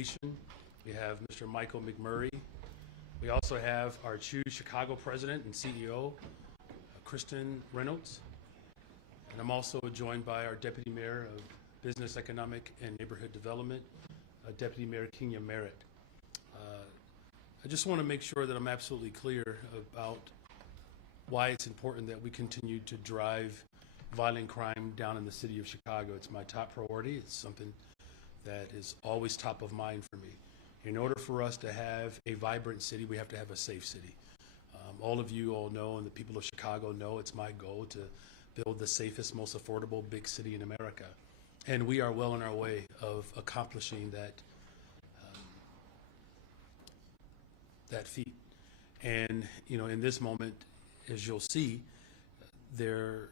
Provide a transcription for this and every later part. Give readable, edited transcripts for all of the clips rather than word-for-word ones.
delegation. We have Mr. Michael McMurray. We also have our Choose Chicago President and CEO, Kristen Reynolds. And I'm also joined by our Deputy Mayor of Business, Economic, and Neighborhood Development, Deputy Mayor Kenya Merritt. I just want to make sure that I'm absolutely clear about why it's important that we continue to drive violent crime down in the city of Chicago. It's my top priority. It's something that is always top of mind for me. In order for us to have a vibrant city, we have to have a safe city. All of you all know, and the people of Chicago know, it's my goal to build the safest, most affordable big city in America. And we are well on our way of accomplishing that feat. And in this moment, as you'll see, there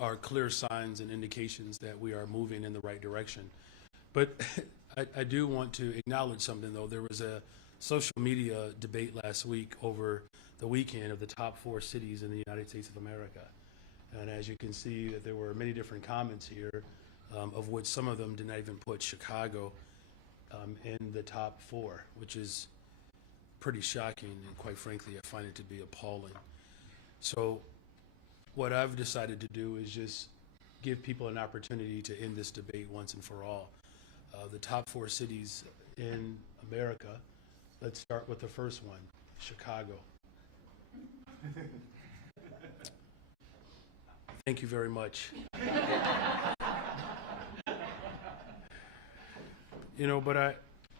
are clear signs and indications that we are moving in the right direction. But I do want to acknowledge something, though. There was a social media debate last week over the weekend of the top 4 cities in the United States of America. And as you can see, that there were many different comments here, of which some of them did not even put Chicago in the top 4, which is pretty shocking, and quite frankly, I find it to be appalling. So what I've decided to do is just give people an opportunity to end this debate once and for all. The top 4 cities in America, let's start with the first one, Chicago. Thank you very much. But I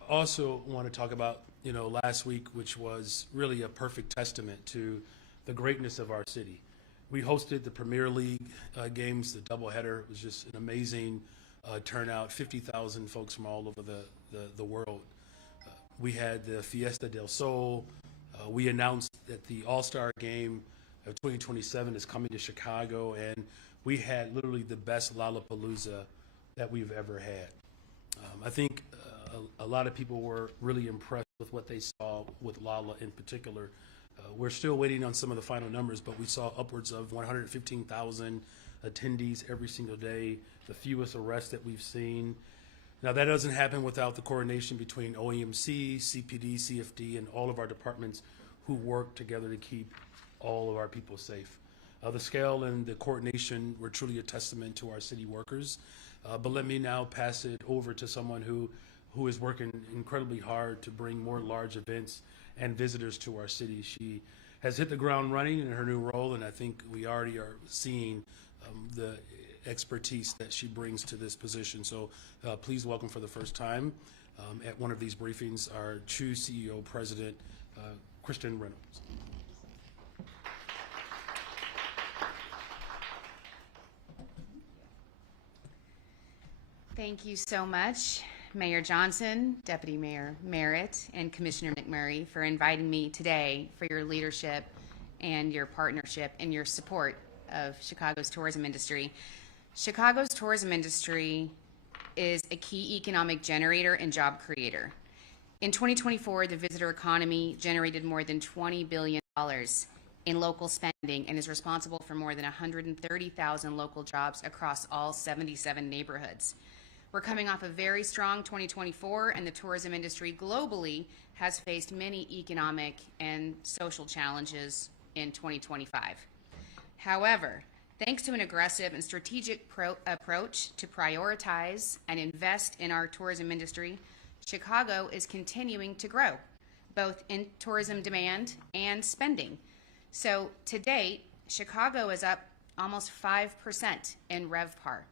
also want to talk about, last week, which was really a perfect testament to the greatness of our city. We hosted the Premier League games, the doubleheader. It was just an amazing turnout, 50,000 folks from all over the world. We had the Fiesta del Sol. We announced that the All-Star Game of 2027 is coming to Chicago, and we had literally the best Lollapalooza that we've ever had. I think a lot of people were really impressed with what they saw with Lolla in particular. We're still waiting on some of the final numbers, but we saw upwards of 115,000 attendees every single day, the fewest arrests that we've seen. Now, that doesn't happen without the coordination between OEMC, CPD, CFD, and all of our departments who work together to keep all of our people safe. The scale and the coordination were truly a testament to our city workers. But let me now pass it over to someone who is working incredibly hard to bring more large events and visitors to our city. She has hit the ground running in her new role, and I think we already are seeing the expertise that she brings to this position. So please welcome for the first time at one of these briefings our Choose CEO President, Kristen Reynolds. Thank you so much, Mayor Johnson, Deputy Mayor Merritt, and Commissioner McMurray for inviting me today for your leadership and your partnership and your support of Chicago's tourism industry. Chicago's tourism industry is a key economic generator and job creator. In 2024, the visitor economy generated more than $20 billion in local spending and is responsible for more than 130,000 local jobs across all 77 neighborhoods. We're coming off a very strong 2024, and the tourism industry globally has faced many economic and social challenges in 2025. However, thanks to an aggressive and strategic approach to prioritize and invest in our tourism industry, Chicago is continuing to grow, both in tourism demand and spending. So to date, Chicago is up almost 5% in RevPAR.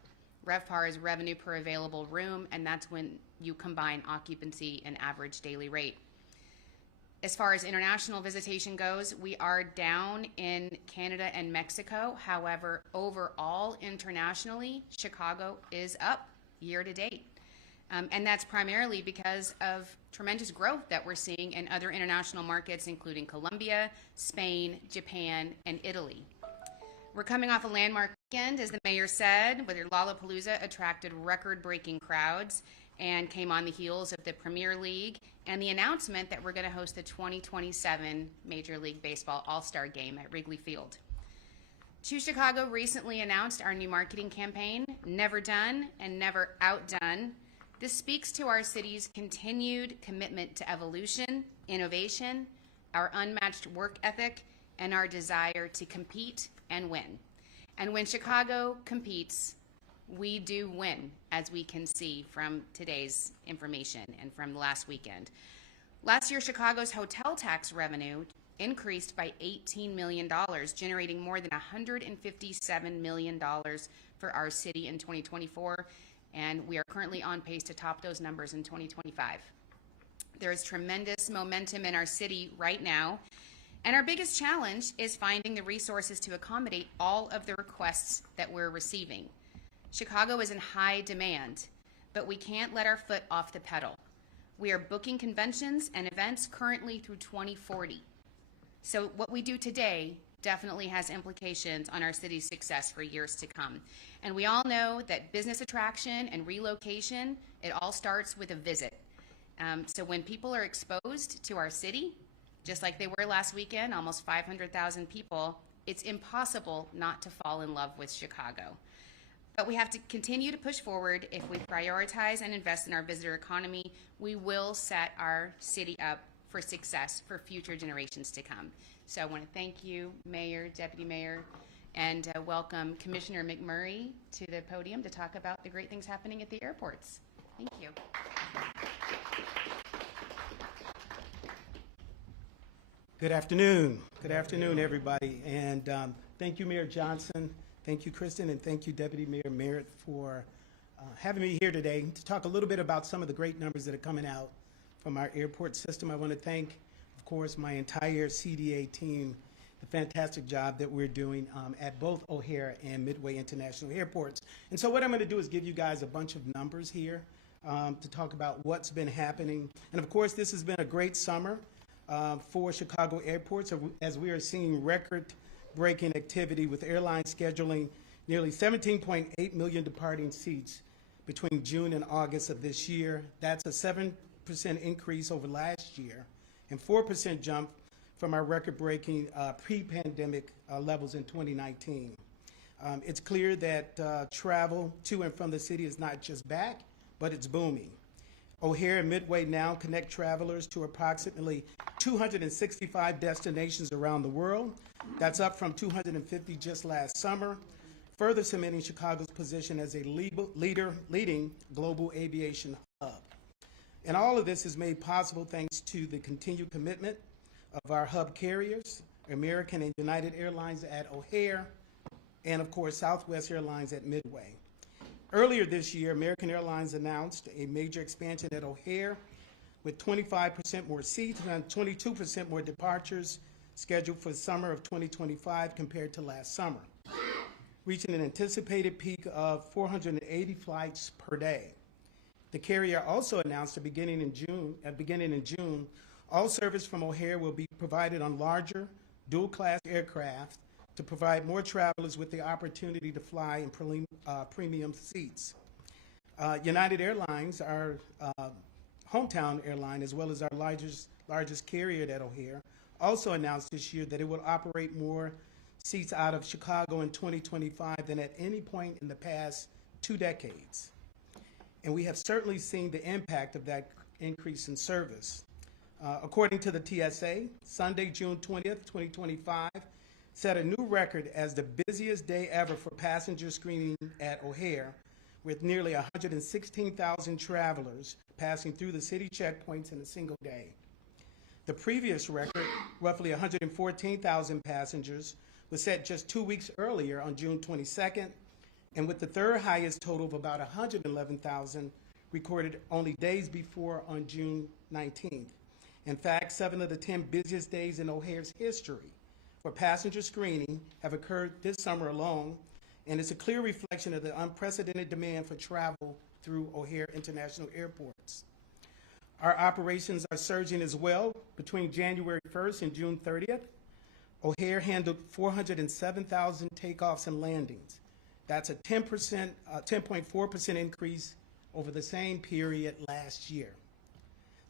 RevPAR is revenue per available room, and that's when you combine occupancy and average daily rate. As far as international visitation goes, we are down in Canada and Mexico. However, overall, internationally, Chicago is up year to date. And that's primarily because of tremendous growth that we're seeing in other international markets, including Colombia, Spain, Japan, and Italy. We're coming off a landmark weekend, as the mayor said, where Lollapalooza attracted record-breaking crowds and came on the heels of the Premier League and the announcement that we're going to host the 2027 Major League Baseball All-Star Game at Wrigley Field. Choose Chicago recently announced our new marketing campaign, Never Done and Never Outdone. This speaks to our city's continued commitment to evolution, innovation, our unmatched work ethic, and our desire to compete and win. And when Chicago competes, we do win, as we can see from today's information and from last weekend. Last year, Chicago's hotel tax revenue increased by $18 million, generating more than $157 million for our city in 2024, and we are currently on pace to top those numbers in 2025. There is tremendous momentum in our city right now, and our biggest challenge is finding the resources to accommodate all of the requests that we're receiving. Chicago is in high demand, but we can't let our foot off the pedal. We are booking conventions and events currently through 2040. So what we do today definitely has implications on our city's success for years to come. And we all know that business attraction and relocation, it all starts with a visit. So when people are exposed to our city, just like they were last weekend, almost 500,000 people, it's impossible not to fall in love with Chicago. But we have to continue to push forward. If we prioritize and invest in our visitor economy, we will set our city up for success for future generations to come. So I want to thank you, Mayor, Deputy Mayor, and welcome Commissioner McMurray to the podium to talk about the great things happening at the airports. Thank you. Good afternoon. Good afternoon, everybody. And thank you, Mayor Johnson. Thank you, Kristen, and thank you, Deputy Mayor Merritt, for having me here today to talk a little bit about some of the great numbers that are coming out from our airport system. I want to thank, of course, my entire CDA team, the fantastic job that we're doing at both O'Hare and Midway International Airports. And so what I'm going to do is give you guys a bunch of numbers here to talk about what's been happening. And of course, this has been a great summer for Chicago airports, as we are seeing record-breaking activity with airlines scheduling nearly 17.8 million departing seats between June and August of this year. That's a 7% increase over last year and 4% jump from our record-breaking pre-pandemic levels in 2019. It's clear that travel to and from the city is not just back, but it's booming. O'Hare and Midway now connect travelers to approximately 265 destinations around the world. That's up from 250 just last summer, further cementing Chicago's position as a leading global aviation hub. And all of this is made possible thanks to the continued commitment of our hub carriers, American and United Airlines at O'Hare, and of course Southwest Airlines at Midway. Earlier this year, American Airlines announced a major expansion at O'Hare with 25% more seats and 22% more departures scheduled for the summer of 2025 compared to last summer, reaching an anticipated peak of 480 flights per day. The carrier also announced beginning in June, all service from O'Hare will be provided on larger dual-class aircraft to provide more travelers with the opportunity to fly in premium seats. United Airlines, our hometown airline, as well as our largest carrier at O'Hare, also announced this year that it will operate more seats out of Chicago in 2025 than at any point in the past 2 decades. And we have certainly seen the impact of that increase in service. According to the TSA, Sunday, June 20th, 2025, set a new record as the busiest day ever for passenger screening at O'Hare, with nearly 116,000 travelers passing through the city checkpoints in a single day. The previous record, roughly 114,000 passengers, was set just 2 weeks earlier on June 22nd, and with the third highest total of about 111,000 recorded only days before on June 19th. In fact, 7 of the 10 busiest days in O'Hare's history for passenger screening have occurred this summer alone, and it's a clear reflection of the unprecedented demand for travel through O'Hare International Airports. Our operations are surging as well. Between January 1st and June 30th, O'Hare handled 407,000 takeoffs and landings. That's a 10.4% increase over the same period last year.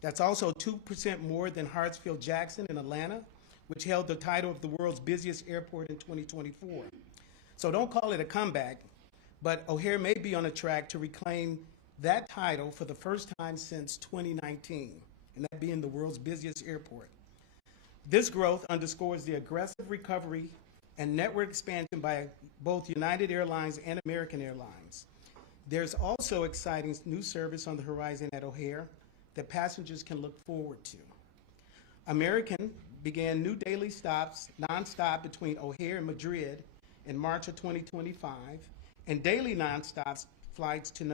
That's also 2% more than Hartsfield-Jackson in Atlanta, which held the title of the world's busiest airport in 2024. So don't call it a comeback, but O'Hare may be on a track to reclaim that title for the first time since 2019, and that being the world's busiest airport. This growth underscores the aggressive recovery and network expansion by both United Airlines and American Airlines. There's also exciting new service on the horizon at O'Hare that passengers can look forward to. American began new daily stops nonstop between O'Hare and Madrid in March of 2025, and daily nonstop flights to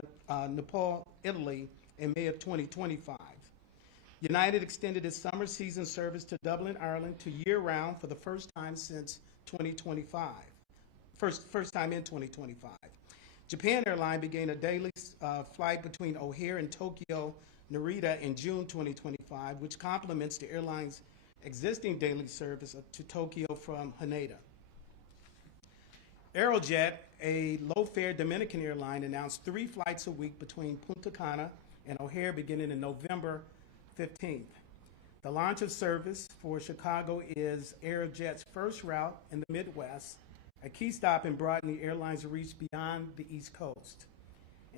Nepal, Italy in May of 2025. United extended its summer season service to Dublin, Ireland to year-round for the first time since 2025. First time in 2025. Japan Airlines began a daily flight between O'Hare and Tokyo Narita in June 2025, which complements the airline's existing daily service to Tokyo from Haneda. Aerojet, a low-fare Dominican airline, announced 3 flights a week between Punta Cana and O'Hare beginning in November 15th. The launch of service for Chicago is Aerojet's first route in the Midwest, a key stop in broadening the airline's reach beyond the East Coast.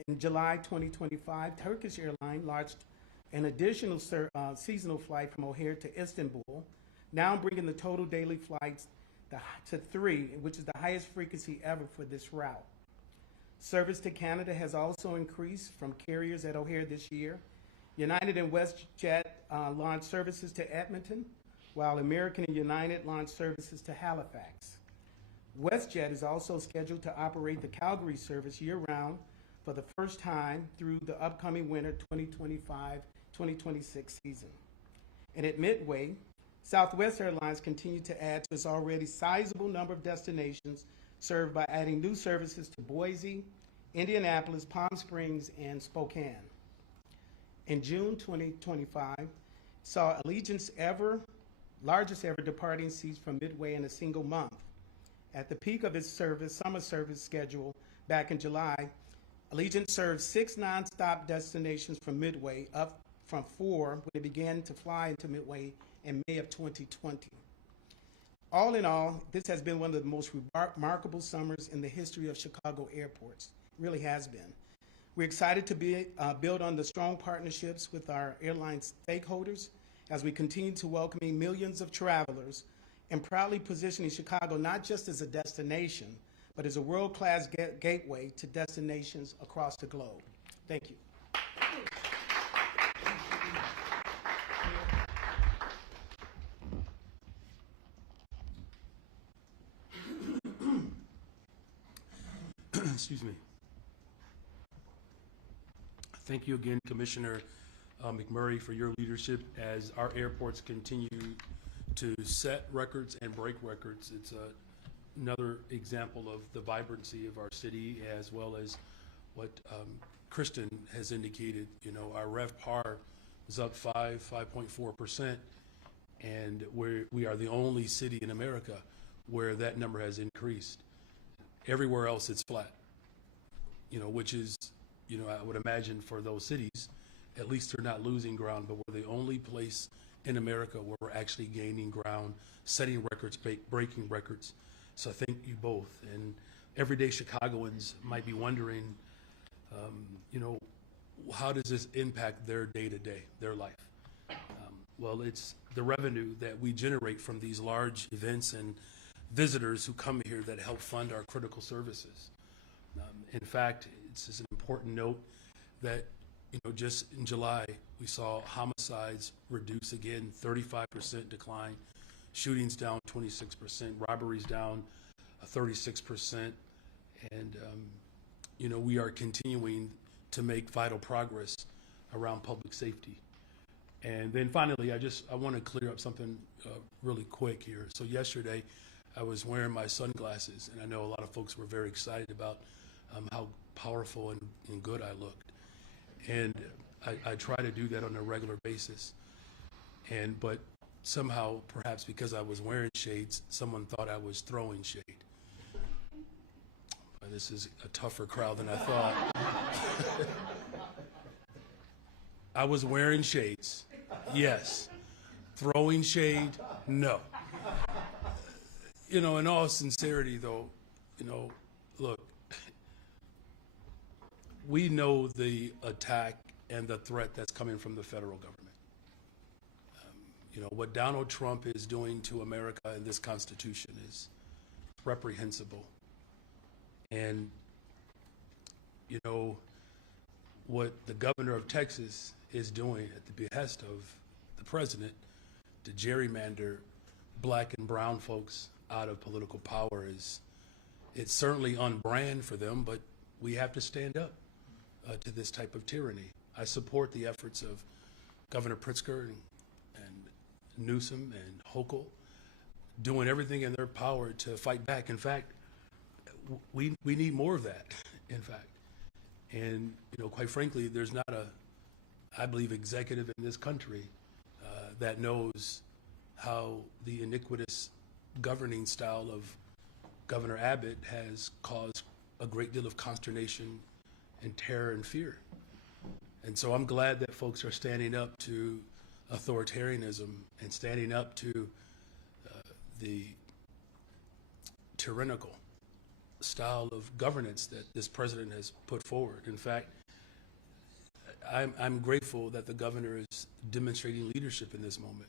In July 2025, Turkish Airlines launched an additional seasonal flight from O'Hare to Istanbul, now bringing the total daily flights to 3, which is the highest frequency ever for this route. Service to Canada has also increased from carriers at O'Hare this year. United and WestJet launched services to Edmonton, while American and United launched services to Halifax. WestJet is also scheduled to operate the Calgary service year-round for the first time through the upcoming winter 2025-2026 season. And at Midway, Southwest Airlines continued to add to its already sizable number of destinations served by adding new services to Boise, Indianapolis, Palm Springs, and Spokane. In June 2025, saw Allegiant's largest ever departing seats from Midway in a single month. At the peak of its summer service schedule back in July, Allegiant served 6 nonstop destinations from Midway, up from 4 when it began to fly into Midway in May of 2020. All in all, this has been one of the most remarkable summers in the history of Chicago airports. It really has been. We're excited to build on the strong partnerships with our airline stakeholders as we continue to welcome millions of travelers and proudly positioning Chicago not just as a destination, but as a world-class gateway to destinations across the globe. Thank you. Excuse me. Thank you again, Commissioner McMurray, for your leadership as our airports continue to set records and break records. It's another example of the vibrancy of our city, as well as what Kristen has indicated. You know, our RevPAR is up 5.4%, and we are the only city in America where that number has increased. Everywhere else, it's flat. You know, which is, you know, I would imagine for those cities, at least they're not losing ground, but we're the only place in America where we're actually gaining ground, setting records, breaking records. So thank you both. And everyday Chicagoans might be wondering, you know, how does this impact their day-to-day, their life? Well, it's the revenue that we generate from these large events and visitors who come here that help fund our critical services. In fact, it's just an important note that, you know, just in July, we saw homicides reduce again, 35% decline, shootings down 26%, robberies down 36%, and, you know, we are continuing to make vital progress around public safety. And then finally, I want to clear up something really quick here. So yesterday, I was wearing my sunglasses, and I know a lot of folks were very excited about how powerful and good I looked. And I try to do that on a regular basis. But somehow, perhaps because I was wearing shades, someone thought I was throwing shade. But this is a tougher crowd than I thought. I was wearing shades, yes. Throwing shade, no. You know, in all sincerity, though, you know, look, we know the attack and the threat that's coming from the federal government. What Donald Trump is doing to America and this Constitution is reprehensible. And, what the governor of Texas is doing at the behest of the president to gerrymander black and brown folks out of political power it's certainly on brand for them, but we have to stand up to this type of tyranny. I support the efforts of Governor Pritzker and Newsom and Hochul doing everything in their power to fight back. In fact, we need more of that, in fact. And, quite frankly, there's not I believe, executive in this country that knows how the iniquitous governing style of Governor Abbott has caused a great deal of consternation and terror and fear. And so I'm glad that folks are standing up to authoritarianism and standing up to the tyrannical style of governance that this president has put forward. In fact, I'm grateful that the governor is demonstrating leadership in this moment,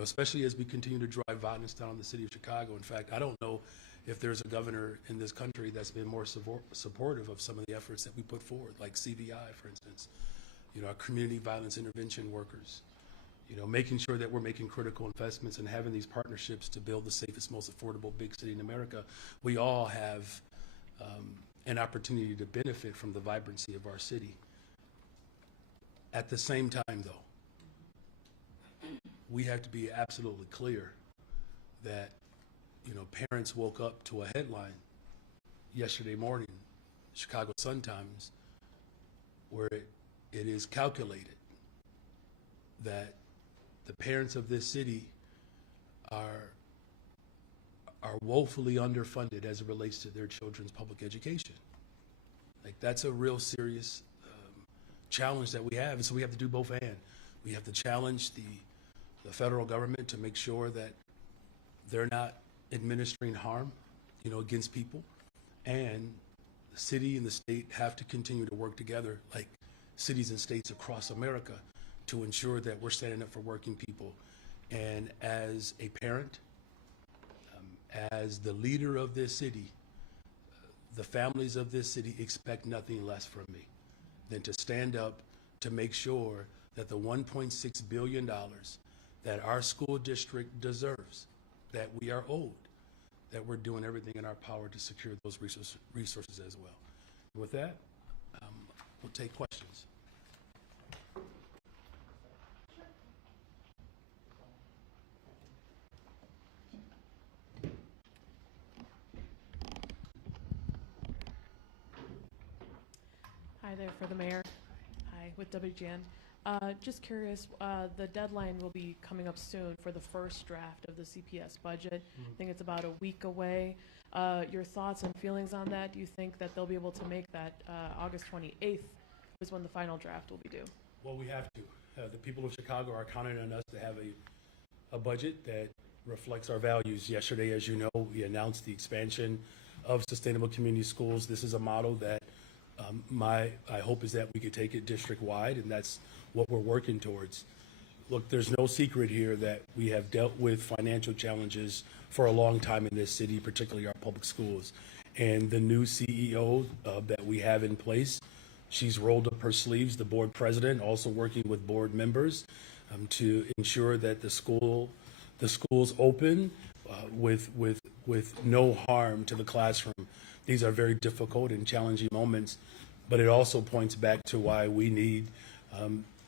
especially as we continue to drive violence down in the city of Chicago. In fact, I don't know if there's a governor in this country that's been more supportive of some of the efforts that we put forward, like CVI, for instance, our community violence intervention workers, making sure that we're making critical investments and having these partnerships to build the safest, most affordable big city in America. We all have an opportunity to benefit from the vibrancy of our city. At the same time, though, we have to be absolutely clear that, parents woke up to a headline yesterday morning, Chicago Sun-Times, where it is calculated that the parents of this city are woefully underfunded as it relates to their children's public education. Like, that's a real serious challenge that we have, and so we have to do both and. We have to challenge the federal government to make sure that they're not administering harm, against people, and the city and the state have to continue to work together, like cities and states across America, to ensure that we're standing up for working people. And as a parent, as the leader of this city, the families of this city expect nothing less from me than to stand up to make sure that the $1.6 billion that our school district deserves, that we are owed, that we're doing everything in our power to secure those resources as well. With that, we'll take questions. Hi there, for the mayor. Hi, with WGN. Just curious, the deadline will be coming up soon for the first draft of the CPS budget. I think it's about a week away. Your thoughts and feelings on that? Do you think that they'll be able to make that August 28th is when the final draft will be due? Well, we have to. The people of Chicago are counting on us to have a budget that reflects our values. Yesterday, as you know, we announced the expansion of sustainable community schools. This is a model that my hope is that we could take it district-wide, and that's what we're working towards. Look, there's no secret here that we have dealt with financial challenges for a long time in this city, particularly our public schools. And the new CEO that we have in place, she's rolled up her sleeves, the board president, also working with board members to ensure that the schools open with no harm to the classroom. These are very difficult and challenging moments, but it also points back to why we need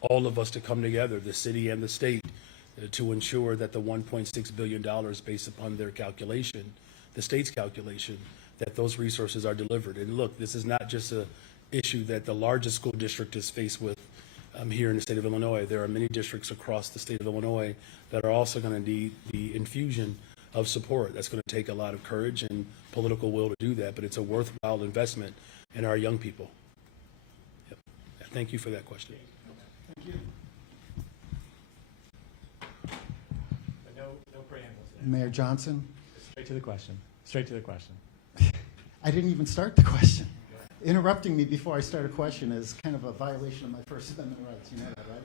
all of us to come together, the city and the state, to ensure that the $1.6 billion based upon their calculation, the state's calculation, that those resources are delivered. And look, this is not just an issue that the largest school district is faced with here in the state of Illinois. There are many districts across the state of Illinois that are also going to need the infusion of support. That's going to take a lot of courage and political will to do that, but it's a worthwhile investment in our young people. Yep. Thank you for that question. Thank you. No preambles. Mayor Johnson, Straight to the question. Straight to the question. I didn't even start the question. Interrupting me before I start a question is kind of a violation of my First Amendment rights. You know that, right?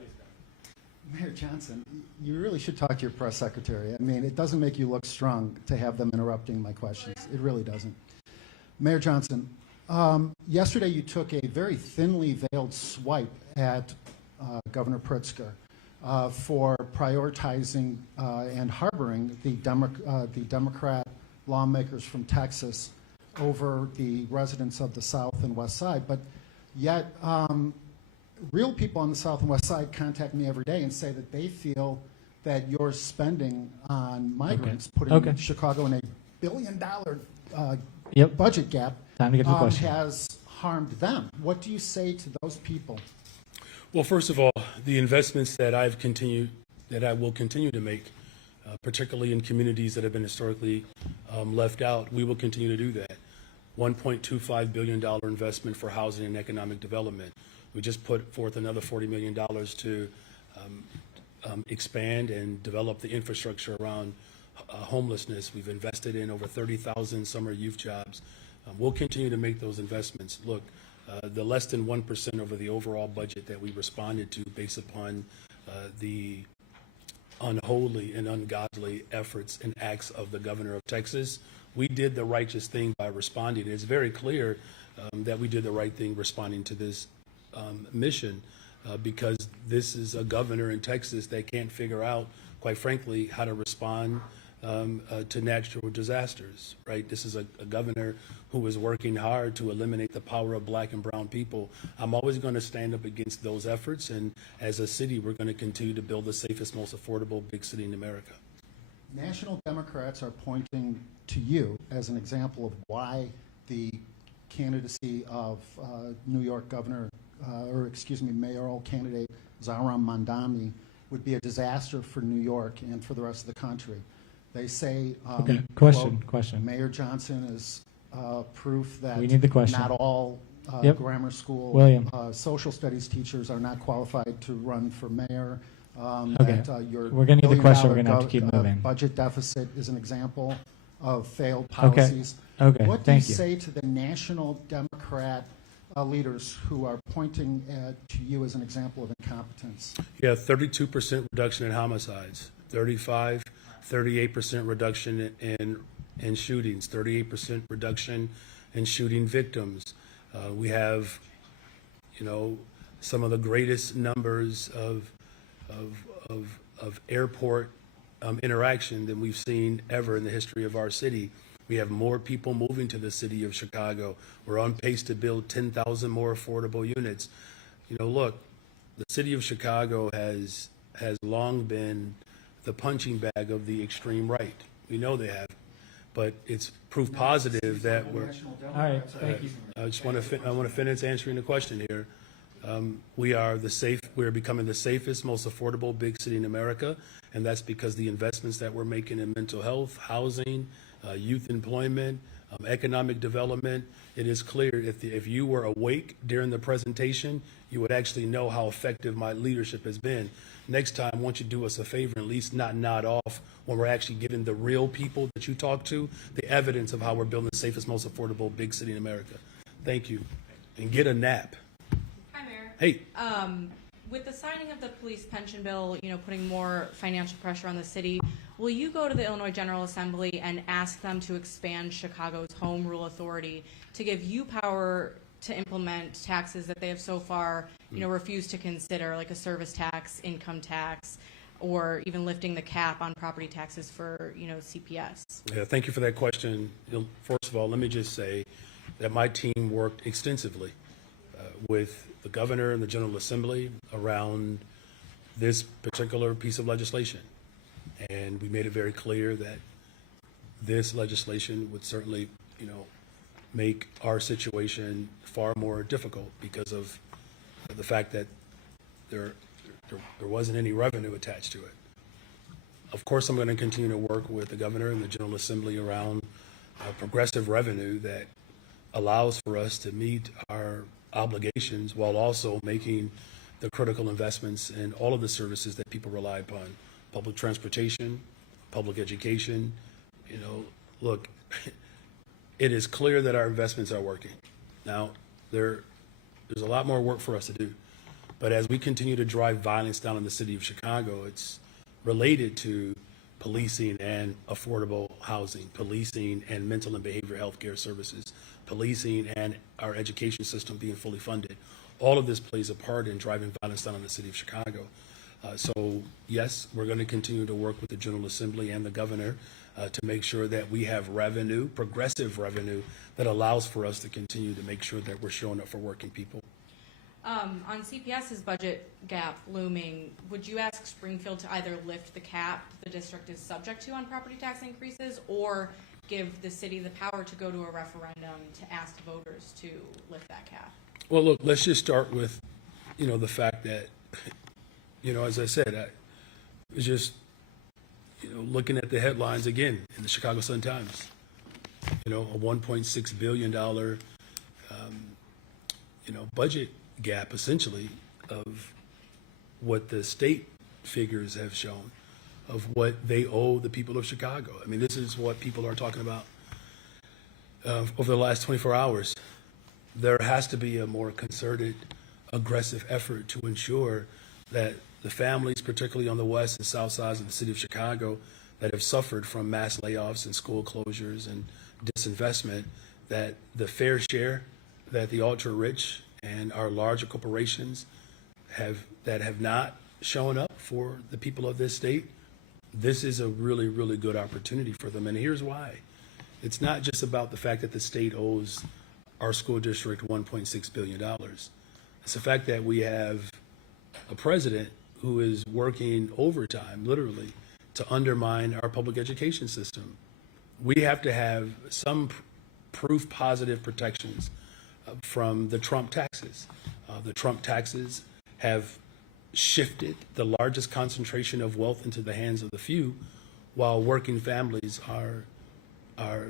Mayor Johnson, you really should talk to your press secretary. I mean, it doesn't make you look strong to have them interrupting my questions. It really doesn't. Mayor Johnson, yesterday you took a very thinly veiled swipe at Governor Pritzker for prioritizing and harboring the Democrat lawmakers from Texas over the residents of the South and West Side. But yet, real people on the South and West Side contact me every day and say that they feel that your spending on migrants, putting Chicago in a $1 billion budget gap, Time to get to the question. has harmed them. What do you say to those people? Well, first of all, the investments that I will continue to make, particularly in communities that have been historically left out, we will continue to do that. $1.25 billion investment for housing and economic development. We just put forth another $40 million to expand and develop the infrastructure around homelessness. We've invested in over 30,000 summer youth jobs. We'll continue to make those investments. Look, the less than 1% over the overall budget that we responded to based upon the unholy and ungodly efforts and acts of the governor of Texas, we did the righteous thing by responding. It's very clear that we did the right thing responding to this mission because this is a governor in Texas that can't figure out, quite frankly, how to respond to natural disasters, right? This is a governor who is working hard to eliminate the power of black and brown people. I'm always going to stand up against those efforts, and as a city, we're going to continue to build the safest, most affordable big city in America. National Democrats are pointing to you as an example of why the candidacy of New York Governor, mayoral candidate Zohran Mamdani would be a disaster for New York and for the rest of the country. They say, Question. Mayor Johnson is proof that We need the question. not all Yep. grammar school William. social studies teachers are not qualified to run for mayor. Okay. That your We're gonna need the question. We're $1 billion gonna have to keep moving. budget deficit is an example of failed policies. Okay. What do Thank you you. say to the national Democrat leaders who are pointing to you as an example of incompetence? Yeah, 32% reduction in homicides, 38% reduction in shootings, 38% reduction in shooting victims. We have, some of the greatest numbers of airport interaction than we've seen ever in the history of our city. We have more people moving to the city of Chicago. We're on pace to build 10,000 more affordable units. Look, the city of Chicago has long been the punching bag of the extreme right. We know they have, but it's proof positive that we're. All right, thank you. I want to finish answering the question here. We're becoming the safest, most affordable big city in America, and that's because the investments that we're making in mental health, housing, youth employment, economic development. It is clear if you were awake during the presentation, you would actually know how effective my leadership has been. Next time, won't you do us a favor and at least not nod off when we're actually giving the real people that you talk to the evidence of how we're building the safest, most affordable big city in America. Thank you. And get a nap. Hi, Mayor. Hey. With the signing of the police pension bill, putting more financial pressure on the city, will you go to the Illinois General Assembly and ask them to expand Chicago's home rule authority to give you power to implement taxes that they have so far, refused to consider, like a service tax, income tax, or even lifting the cap on property taxes for, CPS? Yeah, thank you for that question. First of all, let me just say that my team worked extensively with the governor and the General Assembly around this particular piece of legislation. And we made it very clear that this legislation would certainly, make our situation far more difficult because of the fact that there wasn't any revenue attached to it. Of course, I'm going to continue to work with the governor and the General Assembly around progressive revenue that allows for us to meet our obligations while also making the critical investments in all of the services that people rely upon: public transportation, public education. Look, it is clear that our investments are working. Now, there's a lot more work for us to do. But as we continue to drive violence down in the city of Chicago, it's related to policing and affordable housing, policing and mental and behavioral health care services, policing and our education system being fully funded. All of this plays a part in driving violence down in the city of Chicago. So yes, we're going to continue to work with the General Assembly and the governor to make sure that we have revenue, progressive revenue, that allows for us to continue to make sure that we're showing up for working people. On CPS's budget gap looming, would you ask Springfield to either lift the cap the district is subject to on property tax increases, or give the city the power to go to a referendum to ask voters to lift that cap? Well, look, let's just start with, the fact that, as I said, I was just, looking at the headlines again in the Chicago Sun-Times. A $1.6 billion, budget gap, essentially, of what the state figures have shown, of what they owe the people of Chicago. I mean, this is what people are talking about over the last 24 hours. There has to be a more concerted, aggressive effort to ensure that the families, particularly on the west and south sides of the city of Chicago, that have suffered from mass layoffs and school closures and disinvestment, that the fair share that the ultra-rich and our larger corporations that have not shown up for the people of this state, this is a really, really good opportunity for them. And here's why. It's not just about the fact that the state owes our school district $1.6 billion. It's the fact that we have a president who is working overtime, literally, to undermine our public education system. We have to have some proof positive protections from the Trump taxes. The Trump taxes have shifted the largest concentration of wealth into the hands of the few, while working families are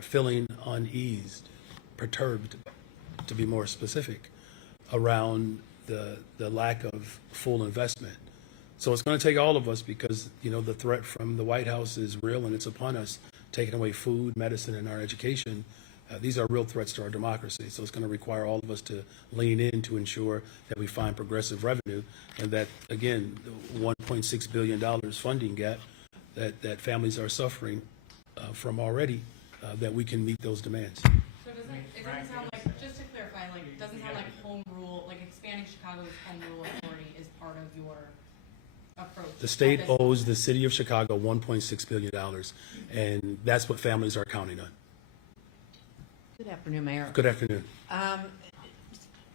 feeling uneased, perturbed, to be more specific, around the lack of full investment. So it's going to take all of us, because the threat from the White House is real and it's upon us, taking away food, medicine, and our education. These are real threats to our democracy. So it's going to require all of us to lean in to ensure that we find progressive revenue, and that, again, the $1.6 billion funding gap that families are suffering from already, that we can meet those demands. So it doesn't sound like, just to clarify, it doesn't sound like home rule, like expanding Chicago's home rule authority is part of your approach. The state owes the city of Chicago $1.6 billion, and that's what families are counting on. Good afternoon, Mayor. Good afternoon.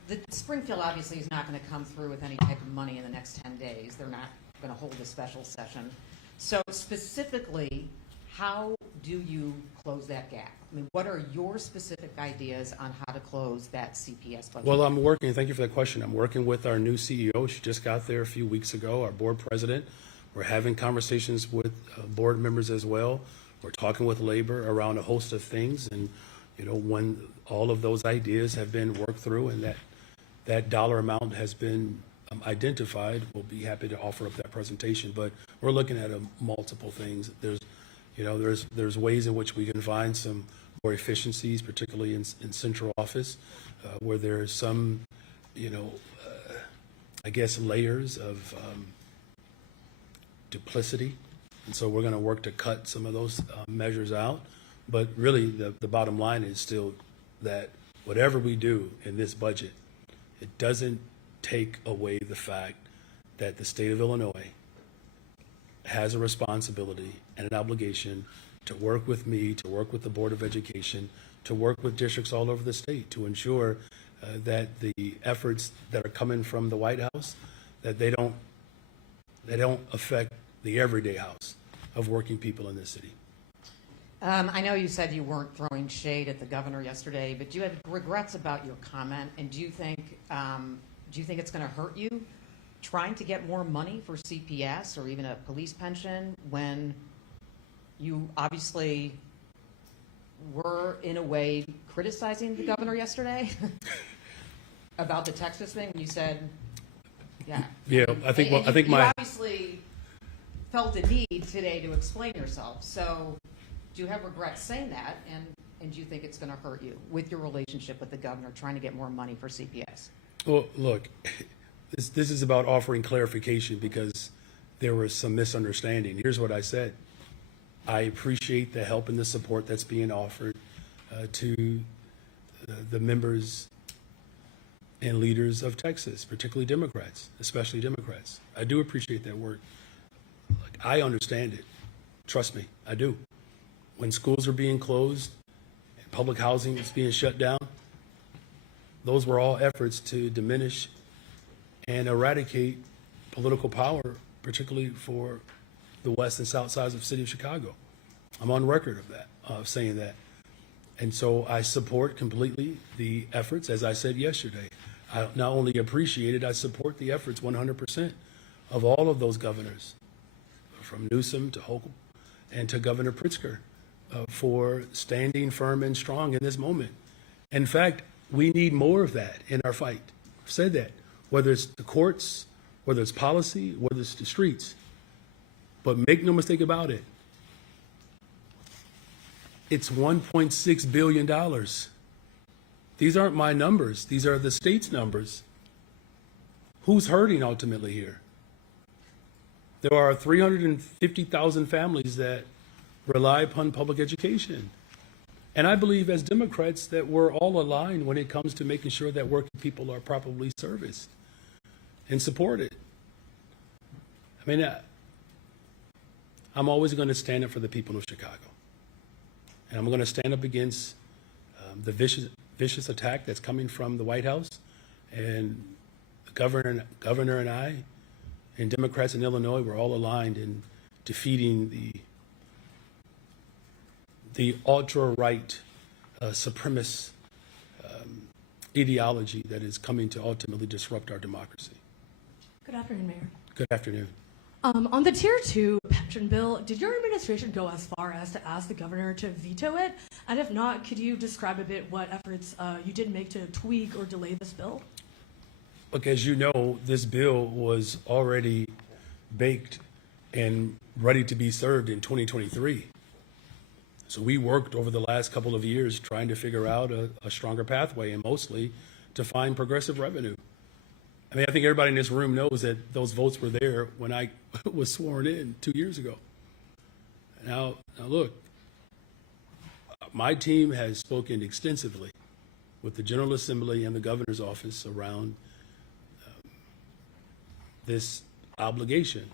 The Springfield obviously is not going to come through with any type of money in the next 10 days. They're not going to hold a special session. So specifically, how do you close that gap? I mean, what are your specific ideas on how to close that CPS budget? Well, thank you for that question. I'm working with our new CEO. She just got there a few weeks ago, our board president. We're having conversations with board members as well. We're talking with labor around a host of things. And, when all of those ideas have been worked through and that dollar amount has been identified, we'll be happy to offer up that presentation. But we're looking at multiple things. There's ways in which we can find some more efficiencies, particularly in central office, where there's some, layers of duplicity. And so we're going to work to cut some of those measures out. But really, the bottom line is still that whatever we do in this budget, it doesn't take away the fact that the state of Illinois has a responsibility and an obligation to work with me, to work with the Board of Education, to work with districts all over the state to ensure that the efforts that are coming from the White House, that they don't affect the everyday house of working people in this city. I know you said you weren't throwing shade at the governor yesterday, but do you have regrets about your comment? And do you think it's going to hurt you trying to get more money for CPS or even a police pension when you obviously were, in a way, criticizing the governor yesterday about the Texas thing? When you said, yeah. Yeah, I think you obviously felt a need today to explain yourself. So do you have regrets saying that? And And do you think it's going to hurt you with your relationship with the governor trying to get more money for CPS? Well, look, this is about offering clarification because there was some misunderstanding. Here's what I said. I appreciate the help and the support that's being offered to the members and leaders of Texas, particularly Democrats, especially Democrats. I do appreciate that work. Like, I understand it. Trust me, I do. When schools are being closed, and public housing is being shut down, those were all efforts to diminish and eradicate political power, particularly for the west and south sides of the city of Chicago. I'm on record of that, of saying that. And so I support completely the efforts, as I said yesterday. I not only appreciate it, I support the efforts 100% of all of those governors, from Newsom to Hochul and to Governor Pritzker, for standing firm and strong in this moment. In fact, we need more of that in our fight. I've said that, whether it's the courts, whether it's policy, whether it's the streets. But make no mistake about it, it's $1.6 billion. These aren't my numbers. These are the state's numbers. Who's hurting ultimately here? There are 350,000 families that rely upon public education. And I believe as Democrats that we're all aligned when it comes to making sure that working people are properly serviced and supported. I mean, I'm always going to stand up for the people of Chicago. And I'm going to stand up against the vicious attack that's coming from the White House. And the governor and I and Democrats in Illinois were all aligned in defeating the ultra-right supremacist ideology that is coming to ultimately disrupt our democracy. Good afternoon, Mayor. Good afternoon. On the Tier 2 pension bill, did your administration go as far as to ask the governor to veto it? And if not, could you describe a bit what efforts you did make to tweak or delay this bill? Look, as you know, this bill was already baked and ready to be served in 2023. So we worked over the last couple of years trying to figure out a stronger pathway, and mostly to find progressive revenue. I mean, I think everybody in this room knows that those votes were there when I was sworn in 2 years ago. Now look, my team has spoken extensively with the General Assembly and the governor's office around this obligation.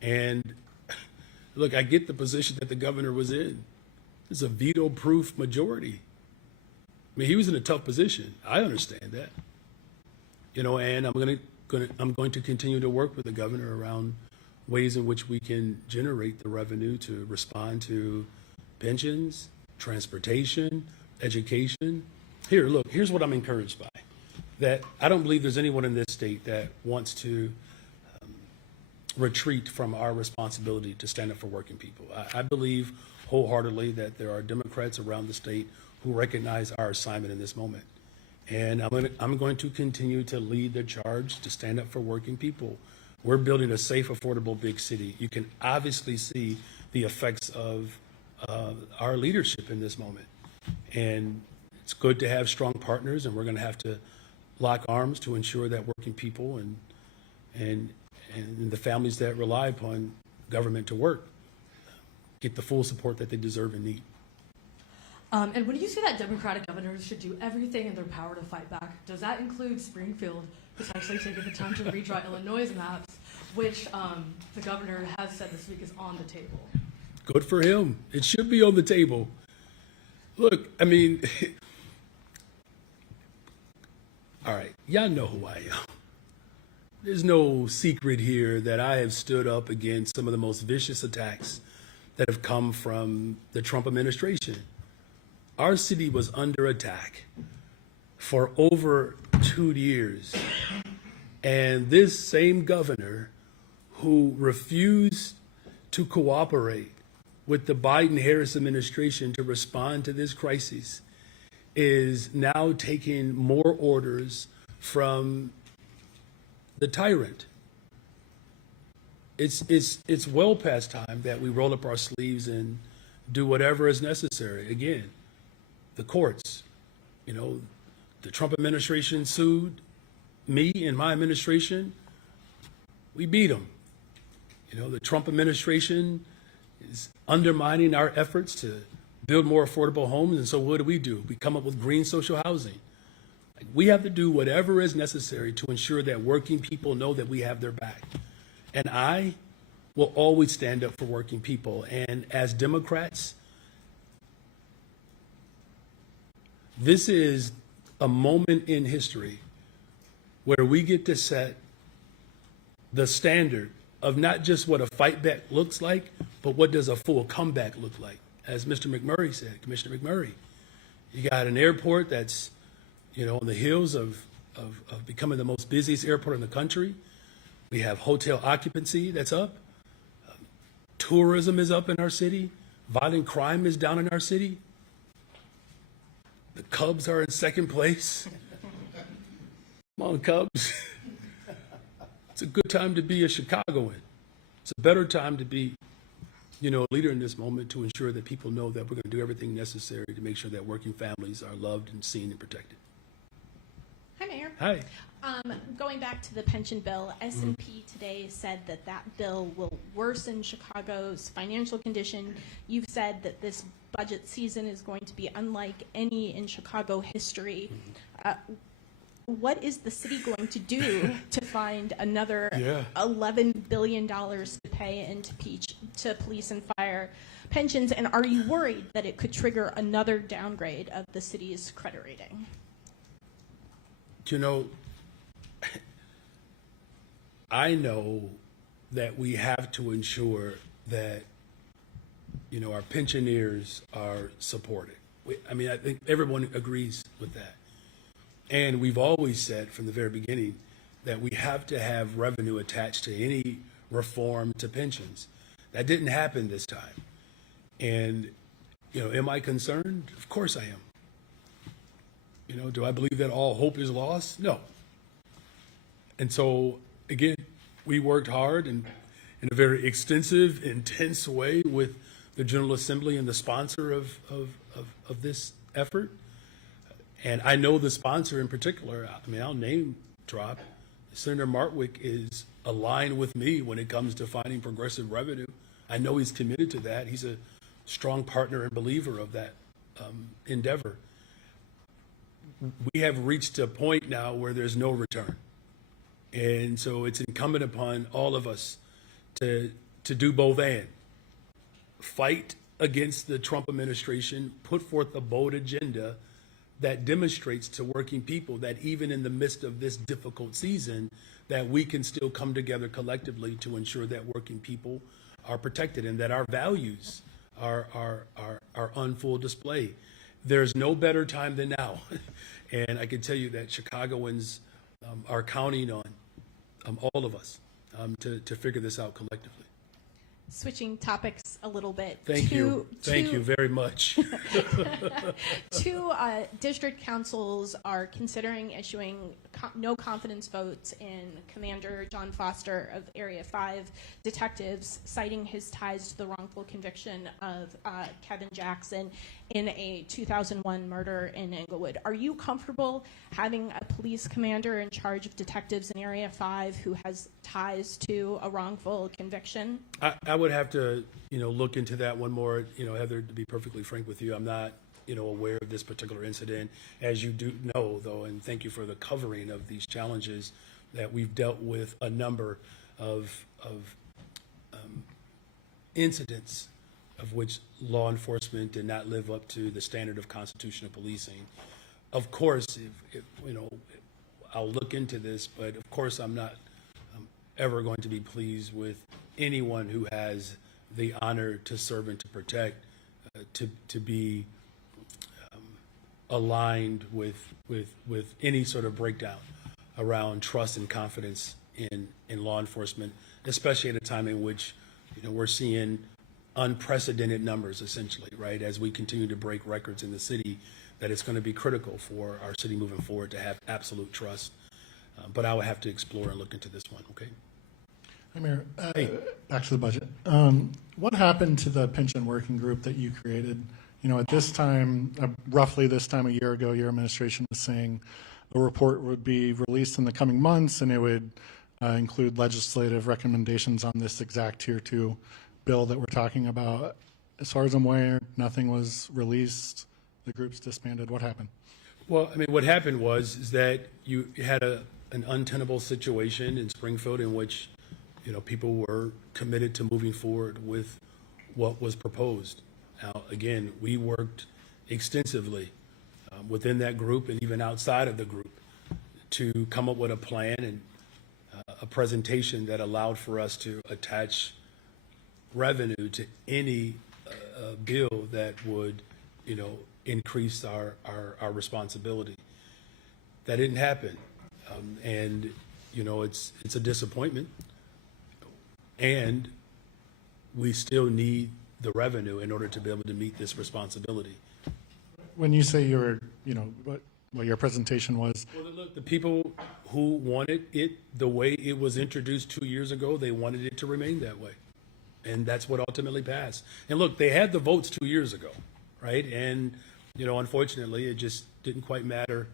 And look, I get the position that the governor was in. It's a veto-proof majority. I mean, he was in a tough position. I understand that. You know, and I'm going to continue to work with the governor around ways in which we can generate the revenue to respond to pensions, transportation, education. Here's what I'm encouraged by. That I don't believe there's anyone in this state that wants to retreat from our responsibility to stand up for working people. I believe wholeheartedly that there are Democrats around the state who recognize our assignment in this moment. And I'm going to continue to lead the charge to stand up for working people. We're building a safe, affordable, big city. You can obviously see the effects of our leadership in this moment. And it's good to have strong partners, and we're going to have to lock arms to ensure that working people and the families that rely upon government to work get the full support that they deserve and need. And when you say that Democratic governors should do everything in their power to fight back, does that include Springfield potentially taking the time to redraw Illinois' maps, which the governor has said this week is on the table? Good for him. It should be on the table. Look, I mean, all right, y'all know who I am. There's no secret here that I have stood up against some of the most vicious attacks that have come from the Trump administration. Our city was under attack for over 2 years. And this same governor who refused to cooperate with the Biden-Harris administration to respond to this crisis is now taking more orders from the tyrant. It's well past time that we roll up our sleeves and do whatever is necessary. Again, the courts. You know, the Trump administration sued me and my administration. We beat them. You know, the Trump administration is undermining our efforts to build more affordable homes. And so what do? We come up with green social housing. We have to do whatever is necessary to ensure that working people know that we have their back. And I will always stand up for working people. And as Democrats, this is a moment in history where we get to set the standard of not just what a fight back looks like, but what does a full comeback look like? As Mr. McMurray said, Commissioner McMurray, you got an airport that's, you know, on the heels of becoming the most busiest airport in the country. We have hotel occupancy that's up. Tourism is up in our city. Violent crime is down in our city. The Cubs are in second place. Come on, Cubs. It's a good time to be a Chicagoan. It's a better time to be, you know, a leader in this moment to ensure that people know that we're going to do everything necessary to make sure that working families are loved and seen and protected. Hi, Mayor. Hi. Going back to the pension bill, S&P today said that that bill will worsen Chicago's financial condition. You've said that this budget season is going to be unlike any in Chicago history. What is the city going to do to find another $11 billion to pay into police and fire pensions? And are you worried that it could trigger another downgrade of the city's credit rating? You know, I know that we have to ensure that, you know, our pensioners are supported. I mean, I think everyone agrees with that. And we've always said from the very beginning that we have to have revenue attached to any reform to pensions. That didn't happen this time. And, you know, am I concerned? Of course I am. You know, do I believe that all hope is lost? No. And so, again, we worked hard and in a very extensive, intense way with the General Assembly and the sponsor of this effort. And I know the sponsor in particular, I mean, I'll name drop. Senator Martwick is aligned with me when it comes to finding progressive revenue. I know he's committed to that. He's a strong partner and believer of that endeavor. We have reached a point now where there's no return. And so it's incumbent upon all of us to do both and. Fight against the Trump administration, put forth a bold agenda that demonstrates to working people that even in the midst of this difficult season, that we can still come together collectively to ensure that working people are protected and that our values are on full display. There's no better time than now. And I can tell you that Chicagoans are counting on all of us to figure this out collectively. Switching topics a little bit. Thank you very much. Two district councils are considering issuing no confidence votes in Commander John Foster of Area 5 detectives, citing his ties to the wrongful conviction of Kevin Jackson in a 2001 murder in Englewood. Are you comfortable having a police commander in charge of detectives in Area 5 who has ties to a wrongful conviction? I would have to, look into that one more. Heather, to be perfectly frank with you, I'm not, aware of this particular incident. As you do know, though, and thank you for the covering of these challenges, that we've dealt with a number of incidents of which law enforcement did not live up to the standard of constitutional policing. Of course, if I'll look into this, but of course I'm not ever going to be pleased with anyone who has the honor to serve and to protect to be aligned with any sort of breakdown around trust and confidence in law enforcement, especially at a time in which we're seeing unprecedented numbers, essentially, right? As we continue to break records in the city, that it's going to be critical for our city moving forward to have absolute trust. But I will have to explore and look into this one, okay? Hi, Mayor. Back to the budget. What happened to the pension working group that you created? You know, at this time, roughly this time a year ago, your administration was saying a report would be released in the coming months, and it would include legislative recommendations on this exact Tier 2 bill that we're talking about. As far as I'm aware, nothing was released. The group's disbanded. What happened? Well, I mean, what happened is that you had an untenable situation in Springfield in which, you know, people were committed to moving forward with what was proposed. Now, again, we worked extensively within that group and even outside of the group to come up with a plan and a presentation that allowed for us to attach revenue to any bill that would, you know, increase our responsibility. That didn't happen. And, you know, it's a disappointment. And we still need the revenue in order to be able to meet this responsibility. When you say your, you know, what your presentation was, Well, look, the people who wanted it the way it was introduced 2 years ago, they wanted it to remain that way. And that's what ultimately passed. And look, they had the votes 2 years ago, right? And, you know, unfortunately, it just didn't quite matter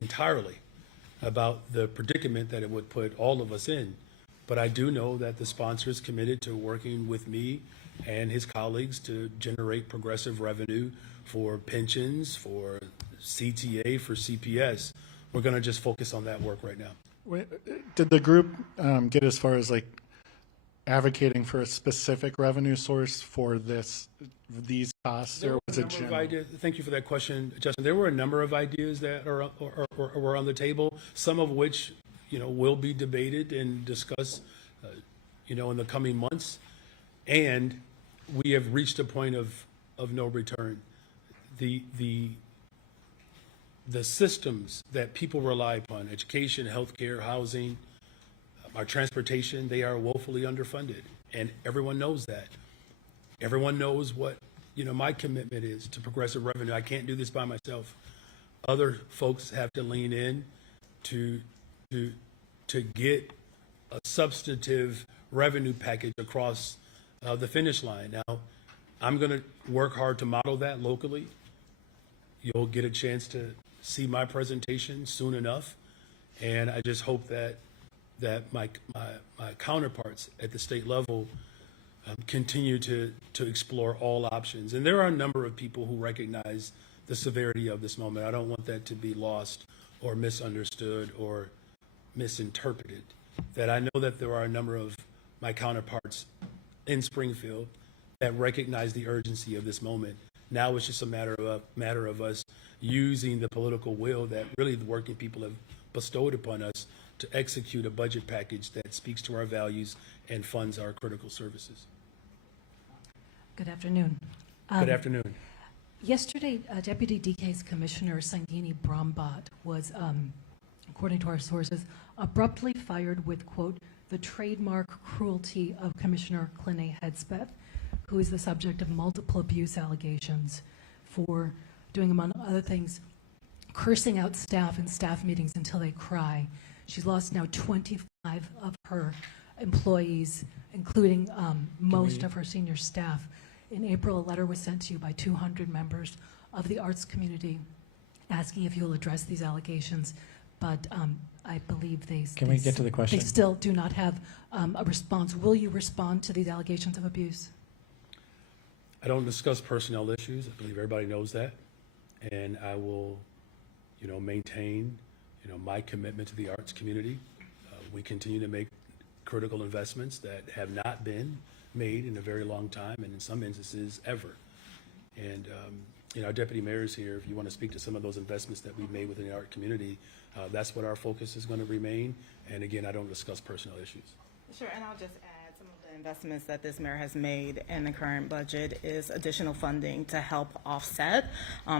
entirely about the predicament that it would put all of us in. But I do know that the sponsor is committed to working with me and his colleagues to generate progressive revenue for pensions, for CTA, for CPS. We're going to just focus on that work right now. did the group get as far as like advocating for a specific revenue source for these costs, or was it general? Thank you for that question, Justin. There were a number of ideas that were on the table, some of which, you know, will be debated and discussed, you know, in the coming months. And we have reached a point of no return. The systems that people rely upon, education, healthcare, housing, our transportation, they are woefully underfunded, and everyone knows that. Everyone knows what, you know, my commitment is to progressive revenue. I can't do this by myself. Other folks have to lean in to get a substantive revenue package across the finish line. Now, I'm going to work hard to model that locally. You'll get a chance to see my presentation soon enough, and I just hope that my counterparts at the state level continue to explore all options. And there are a number of people who recognize the severity of this moment. I don't want that to be lost or misunderstood or misinterpreted. That I know that there are a number of my counterparts in Springfield that recognize the urgency of this moment. Now it's just a matter of us using the political will that really the working people have bestowed upon us to execute a budget package that speaks to our values and funds our critical services. Good afternoon. Good afternoon. Yesterday, Deputy DK's Commissioner Sangini Brambot was, according to our sources, abruptly fired with, quote, the trademark cruelty of Commissioner Clinay Hedspeth, who is the subject of multiple abuse allegations for doing, among other things, cursing out staff in staff meetings until they cry. She's lost now 25 of her employees, including most of her senior staff. In April, a letter was sent to you by 200 members of the arts community asking if you'll address these allegations, but I believe Can we get to the question? They still do not have a response. Will you respond to these allegations of abuse? I don't discuss personnel issues. I believe everybody knows that. And I will, you know, maintain, you know, my commitment to the arts community. We continue to make critical investments that have not been made in a very long time, and in some instances, ever. And, you know, our deputy mayor is here. If you want to speak to some of those investments that we've made within the art community, that's what our focus is going to remain. And again, I don't discuss personnel issues. Sure, and I'll just add some of the investments that this mayor has made in the current budget is additional funding to help offset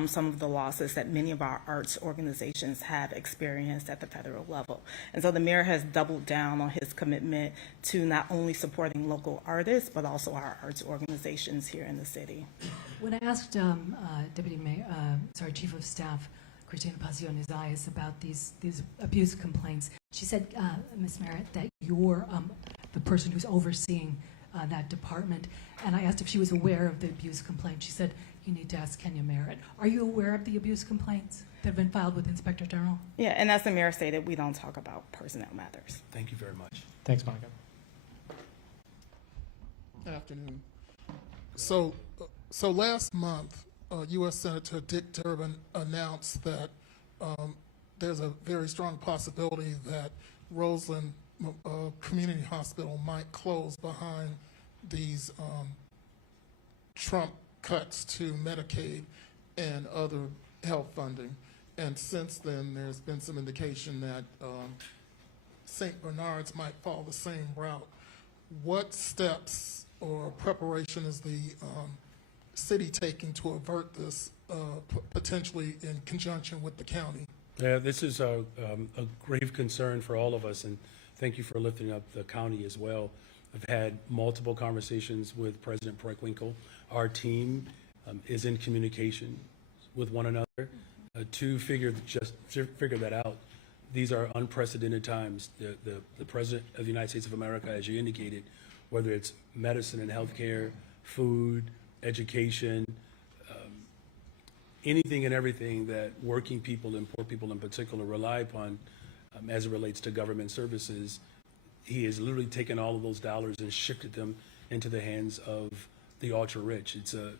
some of the losses that many of our arts organizations have experienced at the federal level. And so the mayor has doubled down on his commitment to not only supporting local artists, but also our arts organizations here in the city. When I asked Chief of Staff Christina Pasion-Izayas about these abuse complaints, she said, Ms. Merritt, that you're the person who's overseeing that department. And I asked if she was aware of the abuse complaint. She said, you need to ask Kenya Merritt. Are you aware of the abuse complaints that have been filed with Inspector General? Yeah, and as the mayor stated, we don't talk about personnel matters. Thank you very much. Thanks, Monica. Afternoon. So last month, U.S. Senator Dick Durbin announced that there's a very strong possibility that Roseland Community Hospital might close behind these Trump cuts to Medicaid and other health funding. And since then, there's been some indication that St. Bernard's might follow the same route. What steps or preparation is the city taking to avert this potentially in conjunction with the county? Yeah, this is a grave concern for all of us, and thank you for lifting up the county as well. I've had multiple conversations with President Preckwinkle. Our team is in communication with one another to figure that out. These are unprecedented times. The President of the United States of America, as you indicated, whether it's medicine and healthcare, food, education, anything and everything that working people and poor people in particular rely upon as it relates to government services, he has literally taken all of those dollars and shifted them into the hands of the ultra-rich. It's a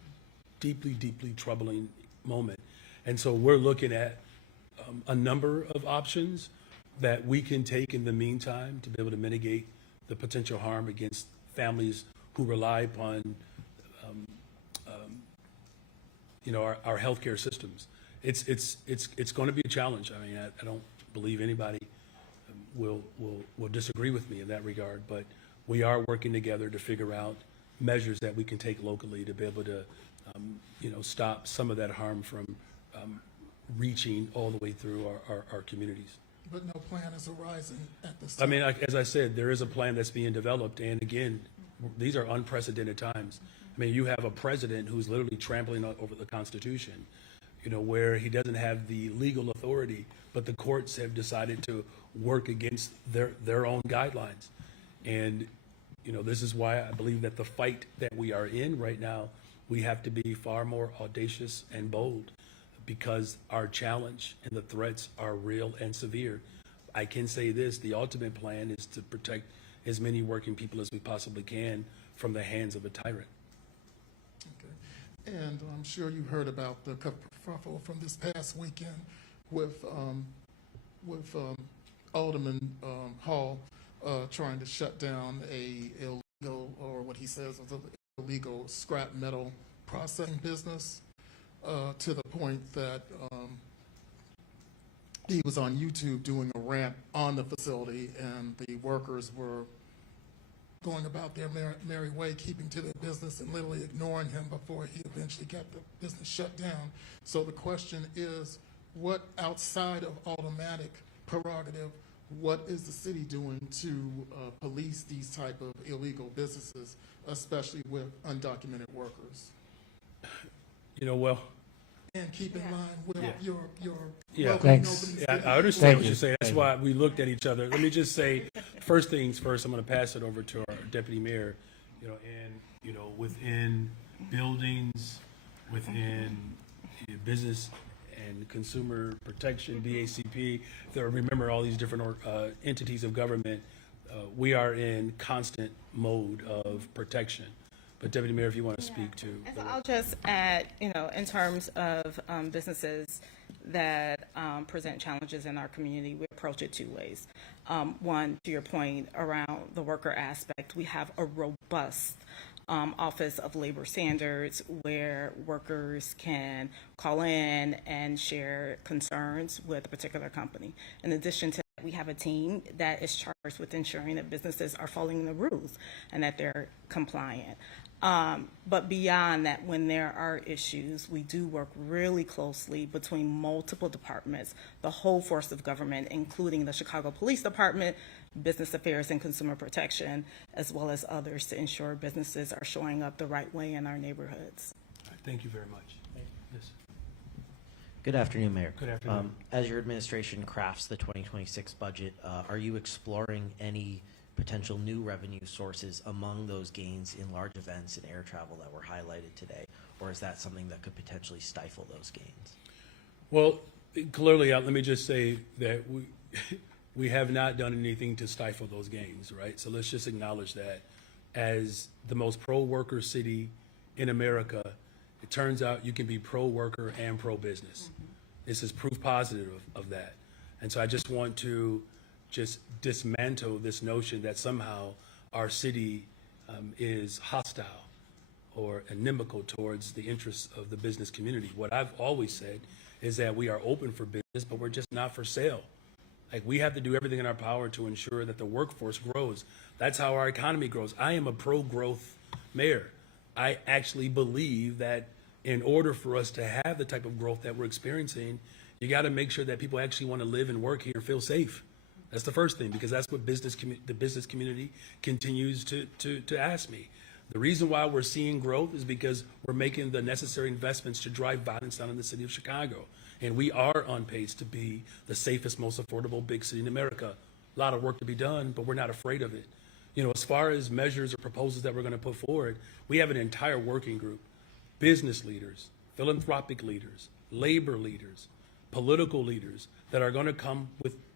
deeply, deeply troubling moment. And so we're looking at a number of options that we can take in the meantime to be able to mitigate the potential harm against families who rely upon our healthcare systems. It's going to be a challenge. I mean, I don't believe anybody will disagree with me in that regard, but we are working together to figure out measures that we can take locally to be able to stop some of that harm from reaching all the way through our communities. But no plan is arising at this time. I mean, as I said, there is a plan that's being developed, and again, these are unprecedented times. I mean, you have a president who's literally trampling over the Constitution, where he doesn't have the legal authority, but the courts have decided to work against their own guidelines. And, this is why I believe that the fight that we are in right now, we have to be far more audacious and bold, because our challenge and the threats are real and severe. I can say this, the ultimate plan is to protect as many working people as we possibly can from the hands of a tyrant. Okay. And I'm sure you heard about the kerfuffle from this past weekend with Alderman Hall trying to shut down a illegal, or what he says was an illegal scrap metal processing business, to the point that he was on YouTube doing a rant on the facility, and the workers were going about their merry way, keeping to their business and literally ignoring him before he eventually got the business shut down. So the question is, what outside of automatic prerogative, what is the city doing to police these type of illegal businesses, especially with undocumented workers? Well, and keep in line with your Thanks. Yeah, I understand what you're saying. That's why we looked at each other. Let me just say, first things first, I'm going to pass it over to our deputy mayor. And within buildings, within business and consumer protection, BACP, remember all these different entities of government, we are in constant mode of protection. But Deputy Mayor, if you want to speak to. And so I'll just add, in terms of businesses that present challenges in our community, we approach it two ways. One, to your point around the worker aspect, we have a robust Office of Labor Standards where workers can call in and share concerns with a particular company. In addition to that, we have a team that is charged with ensuring that businesses are following the rules and that they're compliant. But beyond that, when there are issues, we do work really closely between multiple departments, the whole force of government, including the Chicago Police Department, Business Affairs and Consumer Protection, as well as others, to ensure businesses are showing up the right way in our neighborhoods. Thank you very much. Yes. Good afternoon, Mayor. Good afternoon. As your administration crafts the 2026 budget, are you exploring any potential new revenue sources among those gains in large events and air travel that were highlighted today? Or is that something that could potentially stifle those gains? Well, clearly, let me just say that we have not done anything to stifle those gains, right? So let's just acknowledge that. As the most pro-worker city in America, it turns out you can be pro-worker and pro-business. This is proof positive of that. And so I just want to just dismantle this notion that somehow our city is hostile or inimical towards the interests of the business community. What I've always said is that we are open for business, but we're just not for sale. Like, we have to do everything in our power to ensure that the workforce grows. That's how our economy grows. I am a pro-growth mayor. I actually believe that in order for us to have the type of growth that we're experiencing, you got to make sure that people actually want to live and work here and feel safe. That's the first thing, because that's what the business community continues to ask me. The reason why we're seeing growth is because we're making the necessary investments to drive violence down in the city of Chicago. And we are on pace to be the safest, most affordable big city in America. A lot of work to be done, but we're not afraid of it. You know, as far as measures or proposals that we're going to put forward, we have an entire working group, business leaders, philanthropic leaders, labor leaders, political leaders that are going to come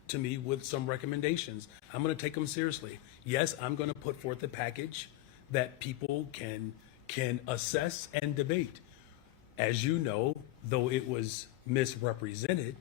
to me with some recommendations. I'm going to take them seriously. Yes, I'm going to put forth a package that people can assess and debate. As you know, though it was misrepresented,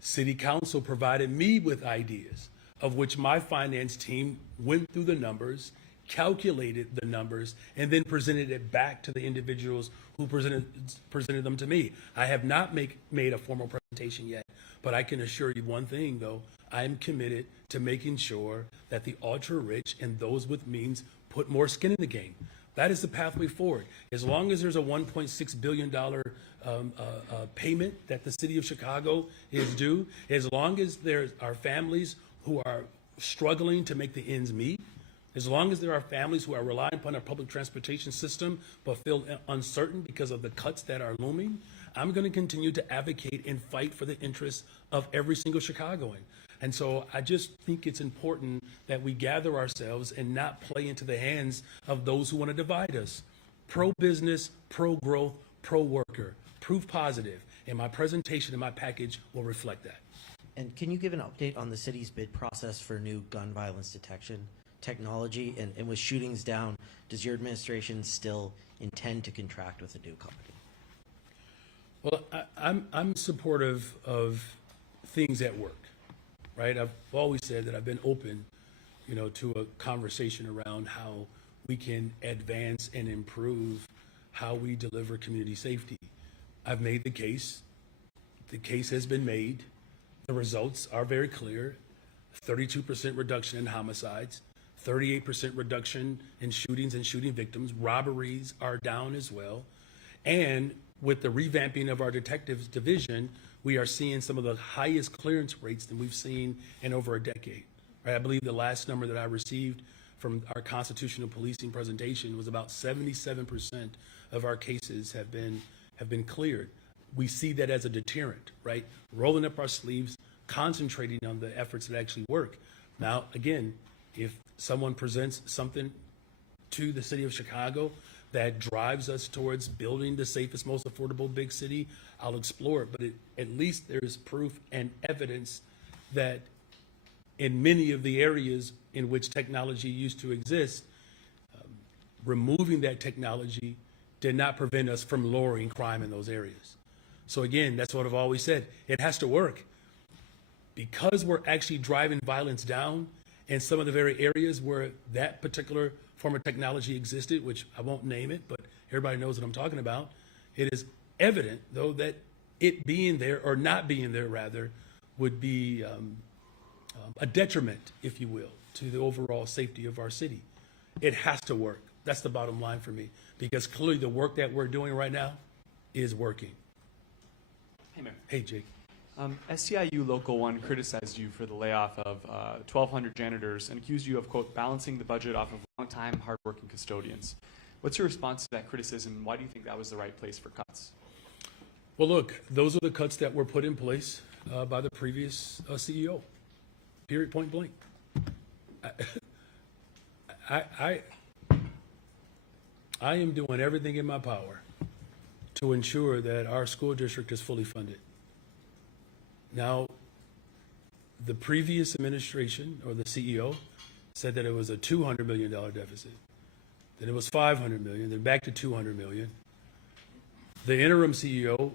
City Council provided me with ideas of which my finance team went through the numbers, calculated the numbers, and then presented it back to the individuals who presented them to me. I have not made a formal presentation yet, but I can assure you one thing, though. I am committed to making sure that the ultra-rich and those with means put more skin in the game. That is the pathway forward. As long as there's a $1.6 billion payment that the city of Chicago is due, as long as there are families who are struggling to make the ends meet, as long as there are families who are relying upon our public transportation system but feel uncertain because of the cuts that are looming, I'm going to continue to advocate and fight for the interests of every single Chicagoan. And so I just think it's important that we gather ourselves and not play into the hands of those who want to divide us. Pro-business, pro-growth, pro-worker, proof positive, and my presentation and my package will reflect that. And can you give an update on the city's bid process for new gun violence detection technology? And with shootings down, does your administration still intend to contract with a new company? Well, I'm supportive of things at work, right? I've always said that I've been open, to a conversation around how we can advance and improve how we deliver community safety. I've made the case. The case has been made. The results are very clear. 32% reduction in homicides, 38% reduction in shootings and shooting victims. Robberies are down as well. And with the revamping of our detectives division, we are seeing some of the highest clearance rates than we've seen in over a decade. Right? I believe the last number that I received from our constitutional policing presentation was about 77% of our cases have been cleared. We see that as a deterrent, right? Rolling up our sleeves, concentrating on the efforts that actually work. Now, again, if someone presents something to the city of Chicago that drives us towards building the safest, most affordable big city, I'll explore it. But at least there's proof and evidence that in many of the areas in which technology used to exist, removing that technology did not prevent us from lowering crime in those areas. So again, that's what I've always said. It has to work. Because we're actually driving violence down in some of the very areas where that particular form of technology existed, which I won't name it, but everybody knows what I'm talking about. It is evident, though, that it being there, or not being there rather, would be a detriment, if you will, to the overall safety of our city. It has to work. That's the bottom line for me, because clearly the work that we're doing right now is working. Hey, Mayor. Hey, Jake. SCIU Local 1 criticized you for the layoff of 1,200 janitors and accused you of, quote, balancing the budget off of long-time, hard-working custodians. What's your response to that criticism? Why do you think that was the right place for cuts? Well, look, those are the cuts that were put in place by the previous CEO, period, point blank. I am doing everything in my power to ensure that our school district is fully funded. Now, the previous administration, or the CEO, said that it was a $200 million deficit. Then it was $500 million, then back to $200 million. The interim CEO,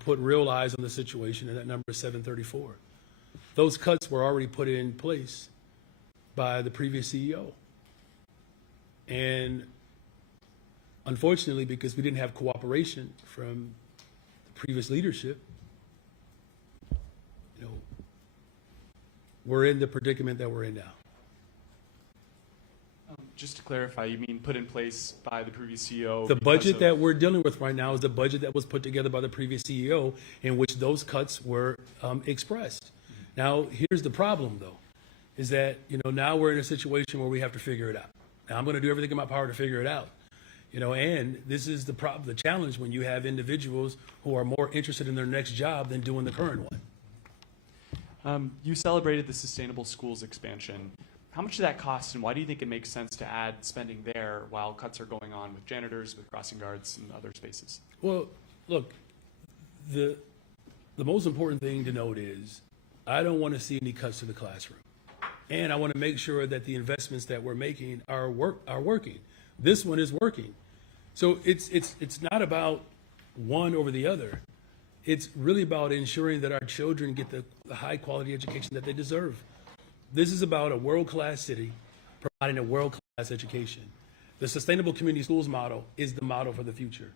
put real eyes on the situation, and that number is 734. Those cuts were already put in place by the previous CEO. And unfortunately, because we didn't have cooperation from the previous leadership, we're in the predicament that we're in now. Just to clarify, you mean put in place by the previous CEO? The budget that we're dealing with right now is the budget that was put together by the previous CEO, in which those cuts were expressed. Now, here's the problem, though, is that now we're in a situation where we have to figure it out. Now, I'm going to do everything in my power to figure it out. And this is the problem, the challenge when you have individuals who are more interested in their next job than doing the current one. You celebrated the sustainable schools expansion. How much did that cost, and why do you think it makes sense to add spending there while cuts are going on with janitors, with crossing guards, and other spaces? Well, look, the most important thing to note is I don't want to see any cuts to the classroom. And I want to make sure that the investments that we're making are working. This one is working. So it's not about one over the other. It's really about ensuring that our children get the high quality education that they deserve. This is about a world-class city providing a world-class education. The sustainable community schools model is the model for the future.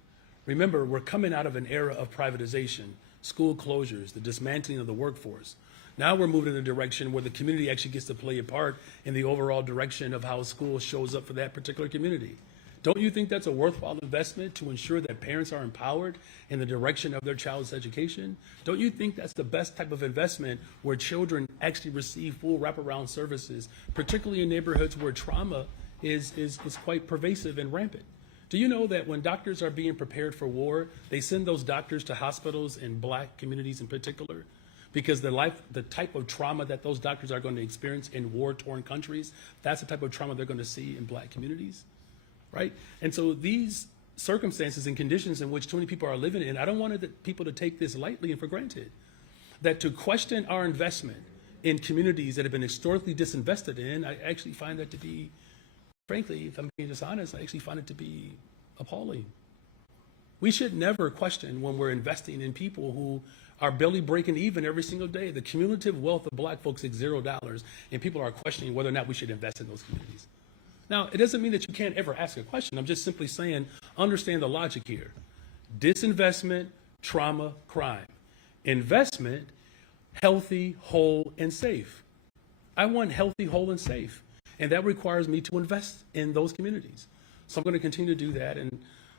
Remember, we're coming out of an era of privatization, school closures, the dismantling of the workforce. Now we're moving in a direction where the community actually gets to play a part in the overall direction of how a school shows up for that particular community. Don't you think that's a worthwhile investment to ensure that parents are empowered in the direction of their child's education? Don't you think that's the best type of investment where children actually receive full wraparound services, particularly in neighborhoods where trauma is quite pervasive and rampant? Do you know that when doctors are being prepared for war, they send those doctors to hospitals in black communities in particular? Because the type of trauma that those doctors are going to experience in war-torn countries, that's the type of trauma they're going to see in black communities. Right? And so these circumstances and conditions in which too many people are living in, I don't want people to take this lightly and for granted. That to question our investment in communities that have been historically disinvested in, I actually find that to be, frankly, if I'm being dishonest, I actually find it to be appalling. We should never question when we're investing in people who are barely breaking even every single day. The cumulative wealth of black folks is $0, and people are questioning whether or not we should invest in those communities. Now, it doesn't mean that you can't ever ask a question. I'm just simply saying, understand the logic here. Disinvestment, trauma, crime. Investment, healthy, whole, and safe. I want healthy, whole, and safe. And that requires me to invest in those communities. So I'm going to continue to do that, and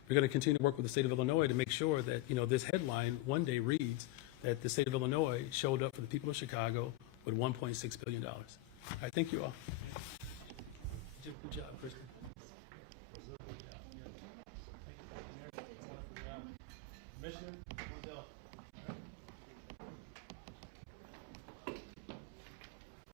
we're going to continue to work with the state of Illinois to make sure that, this headline one day reads that the state of Illinois showed up for the people of Chicago with $1.6 billion. All right, thank you all. Good job, Kristen.